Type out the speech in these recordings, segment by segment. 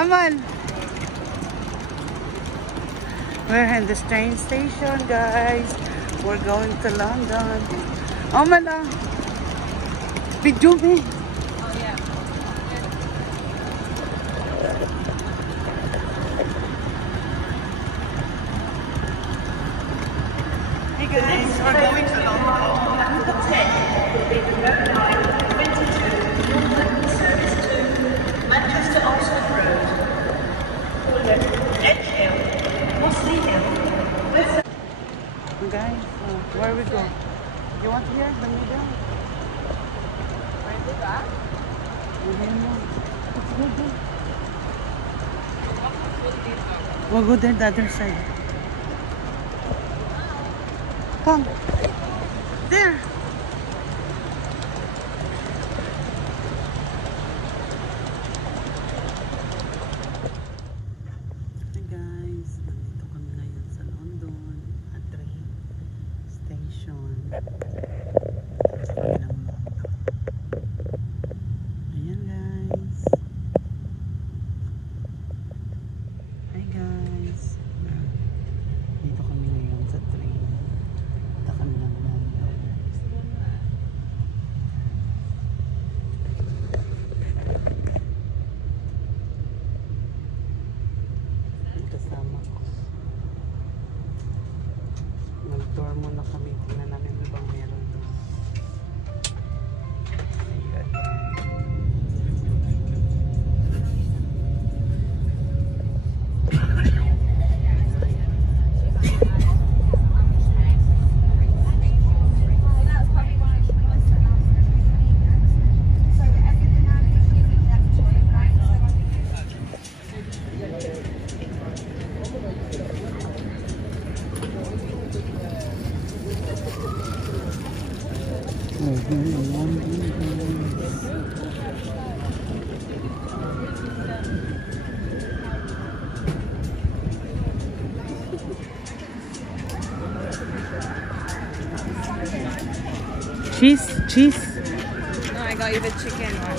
Amal! We're in the train station, guys. We're going to London. Amal, video me. Oh, yeah. Hey guys, we're going to London. The 10 will be the Road Line 22, London Service 2, Manchester Oxford Road, Fulham, Edge Hill, Mossley Hill, West. Guys, where we go? You want to hear the middle? Where is it at? We don't know. Let's go there. We'll go there the other side. Come. There. Hey guys, nandito kami ngayon sa London at train station. Ayan guys. Hi guys. Dito kami ngayon sa train. Dito kami ng London. Kasama ko. Mag-tour muna kami. Tingnan namin ano bang meron doon. Ayan. Cheese. No, I got you the chicken one.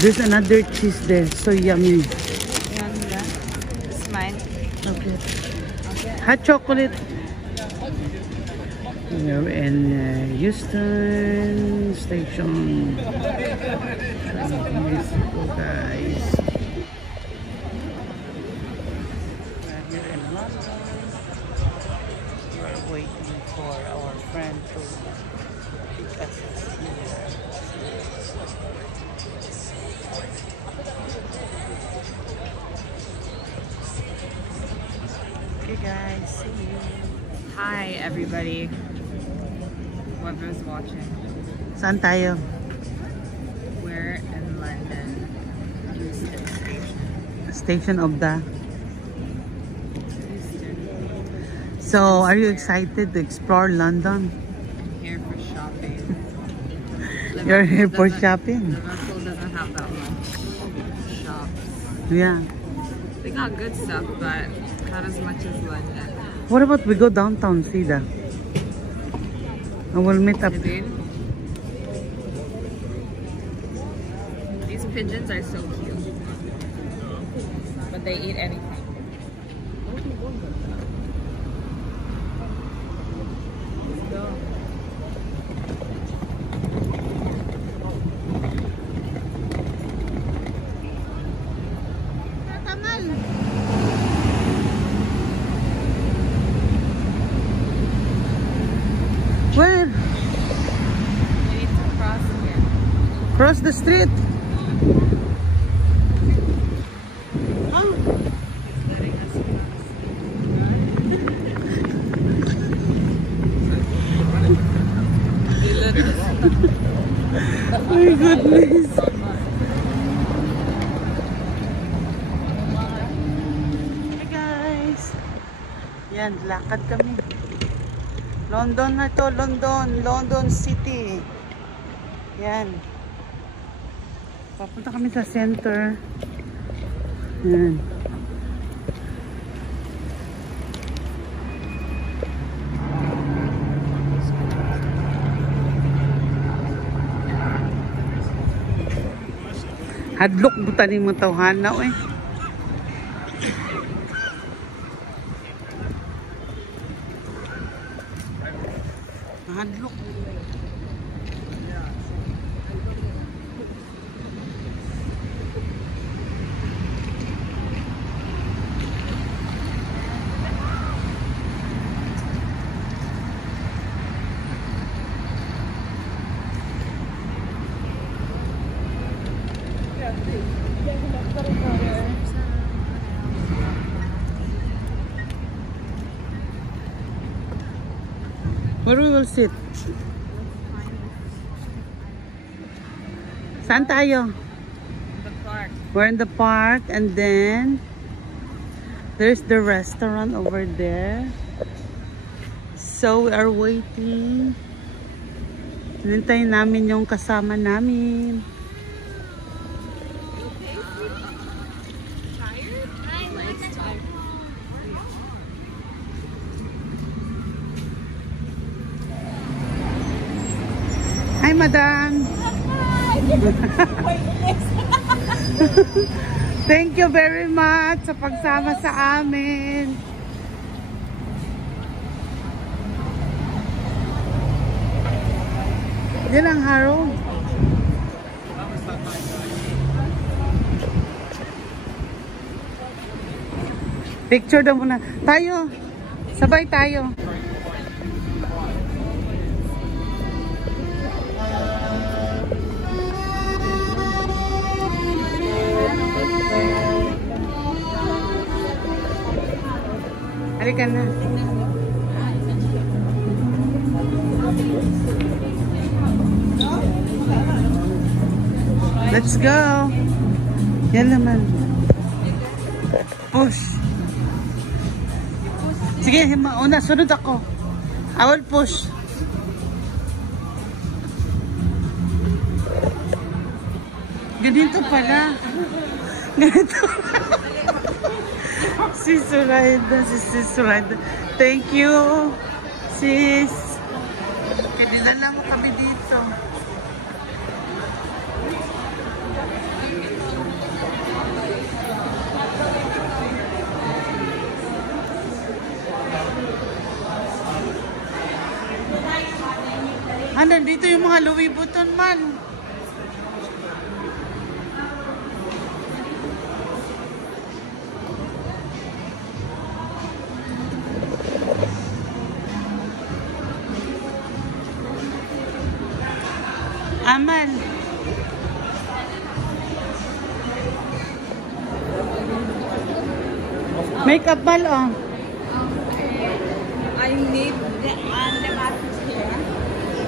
There's another cheese there. So yummy. You want that? This is mine. Okay. Hot chocolate. We're in Euston Station. Beautiful, guys. We're here in London. We're waiting for our friend to pick us here. Okay guys, see you. Hi, everybody. Whoever's watching. Saan tayo? We're in London. Euston Station. Station of the... Euston. So, are you excited to explore London? I'm here for shopping. You're here for doesn't- shopping? Liverpool doesn't have that much shops. Yeah. They got good stuff, but not as much as London. What about we go downtown, Sida? And we'll meet up. Dude. These pigeons are so cute. But they eat anything. Let's go. Where? We need to cross here. Cross the street. It's letting us cross. My goodness. Hey guys. Yan, lakad kami. London na to, London City. Yan. Papunta kami sa center. Yan. Hadlok buta ni mga tawhana eh. Hadlok. Where we will sit? Saan tayo? The park. We're in the park and then there's the restaurant over there. So we are waiting. Hintayin namin yung kasama namin. Hi, madam. Thank you very much sa pagsama sa amin. Yan ang haro. Picture daw muna. Tayo. Sabay tayo. Halika na. Let's go. Yan naman. Push. Sige, mauna. Sunod ako. I will push. Ganito pala. Ganito pala. Sis Suraida. Thank you, sis. Dinala mo kami dito. Nandito yung mga Louis Vuitton man. Aman. Makeup bal, oh. I need the undergarments here.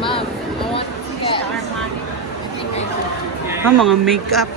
Mom, I want to get Armani. I think I do. Mga makeup.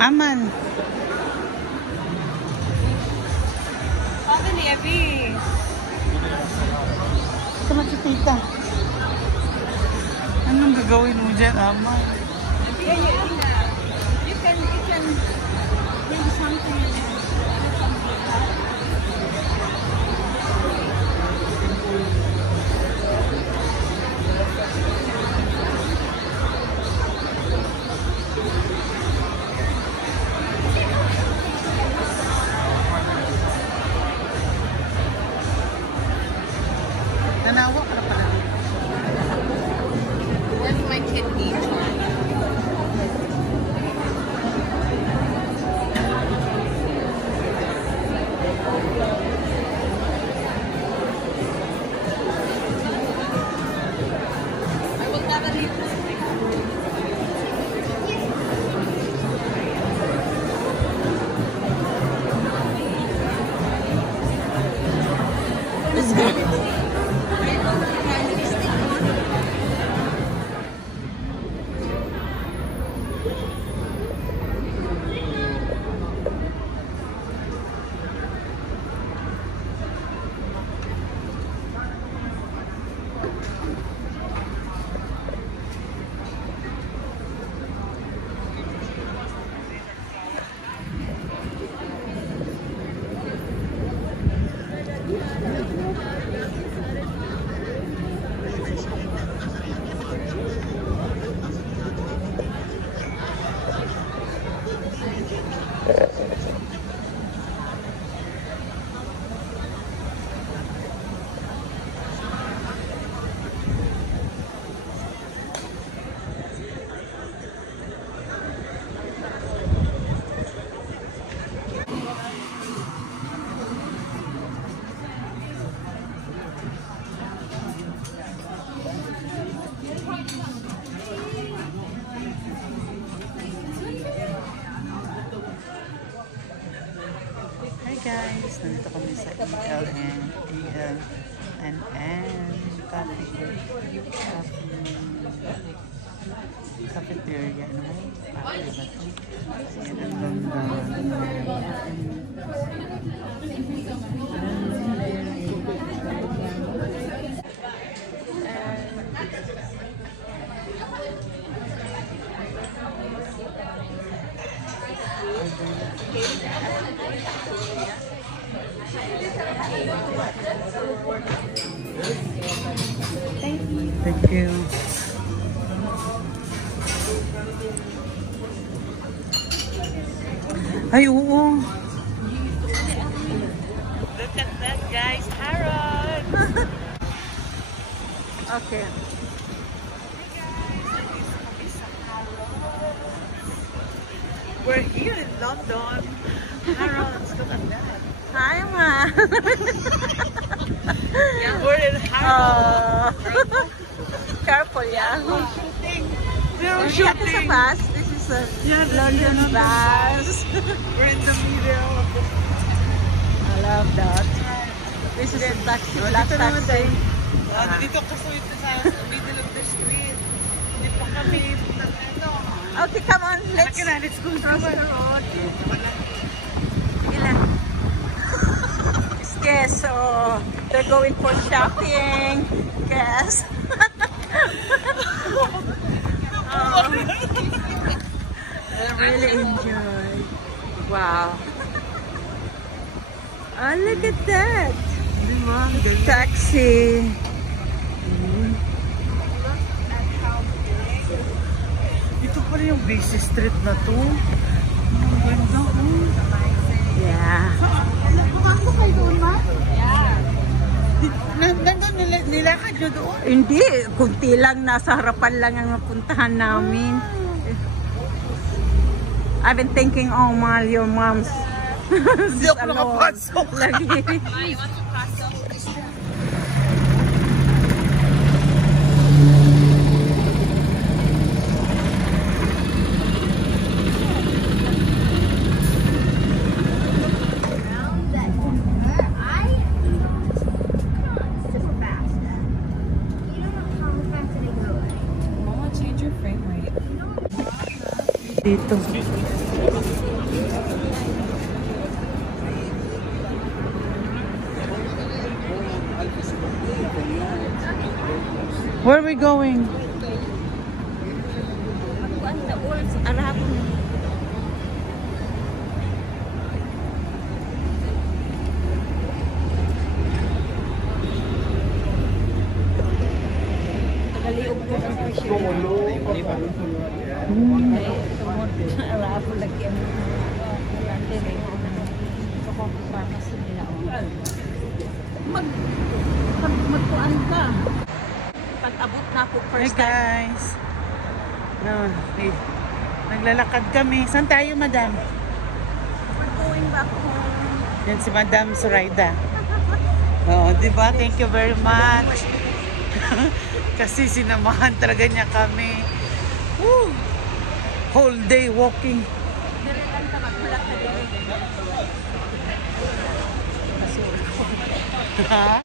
Aman. Father Levi. Ito si tita. Anong gagawin mo dyan, Ama? You can bring something. Nanawa ka na pala. That's my kidney. guys, nandito kami sa ELN cafeteria. Ano ba? Cafe ba ito? Yan ang ganda. Thank you. Ay, oo. Look at that, guys. Harrods. Okay. We're here in London. Harrods, look at that. Hi, Ma. Yeah, we're in Harrods. Careful, yeah. Shooting. We're This is shooting. a bus. This is a London bus. We're in the middle of the... I love that. This is a taxi, black Dito naman taxi. tayo. Dito kasi ito sa middle of the street. Hindi pa kami ano. Okay, come on. Let's Let's go. cross the road. Ilan? Yes, so they're going for shopping. Yes. I really enjoy. Wow. Oh, look at that. Taxi. Ito pala yung busy street na to. Ang ganda. Yeah. Nandun nilakad nyo doon. Hindi, kunti lang, nasa harapan lang ang napuntahan namin. I've been thinking, oh, your mom's. Hindi ako nakapasok. Lagi. Dito. Where are we going? Magkuan ka. Pag-abot na ako Hey first time. guys. No, hey. Naglalakad kami. Saan tayo, madam? We're going back home. Yan si Madam Suraida. Oo, di ba? Thank you very much. Kasi sinamahan talaga niya kami. Woo! Whole day walking. Dire lang ka magpulak na dire. Ha?